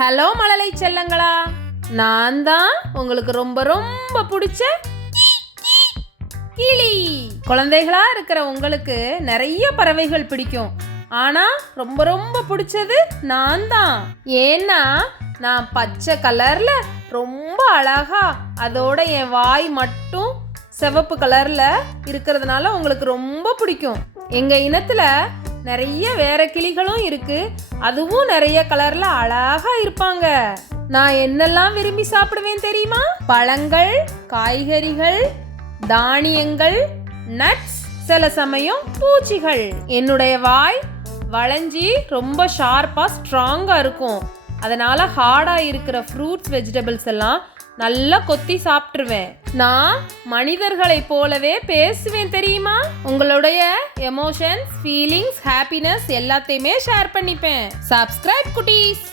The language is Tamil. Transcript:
ஹலோ மழலை செல்லங்களா, நான் தான் உங்களுக்கு ரொம்ப ரொம்ப பிடிச்ச கிளி. குழந்தைகளா இருக்கிற உங்களுக்கு நிறைய பறவைகள் பிடிக்கும். ஆனா ரொம்ப ரொம்ப பிடிச்சது நான் தான். ஏன்னா நான் பச்சை கலர்ல ரொம்ப அழகா, அதோட என் வாய் மட்டும் சிவப்பு கலர்ல இருக்கிறதுனால உங்களுக்கு ரொம்ப பிடிக்கும். எங்க இனத்துல நிறைய வேற கிளிகளும் இருக்கு. அதுவும் நிறைய கலர்ல அழகா இருப்பாங்க. நான் என்னெல்லாம் விரும்பி சாப்பிடுவேன் தெரியுமா? பழங்கள், காய்கறிகள், தானியங்கள், நட்ஸ், சில சமயம் பூச்சிகள். என்னுடைய வாய் வளைஞ்சி ரொம்ப ஷார்ப்பா ஸ்ட்ராங்கா இருக்கும். அதனால ஹார்டா இருக்கிற ஃப்ரூட்ஸ், வெஜிடபிள்ஸ் எல்லாம் நல்லா கொத்தி சாப்பிட்டுருவேன். நான் மனிதர்களை போலவே பேசுவேன் தெரியுமா? உங்களுடைய எமோஷன்ஸ், ஃபீலிங்ஸ், ஹாப்பினஸ் எல்லாத்தையுமே ஷேர் பண்ணிப்பேன். சப்ஸ்கிரைப் குட்டீஸ்.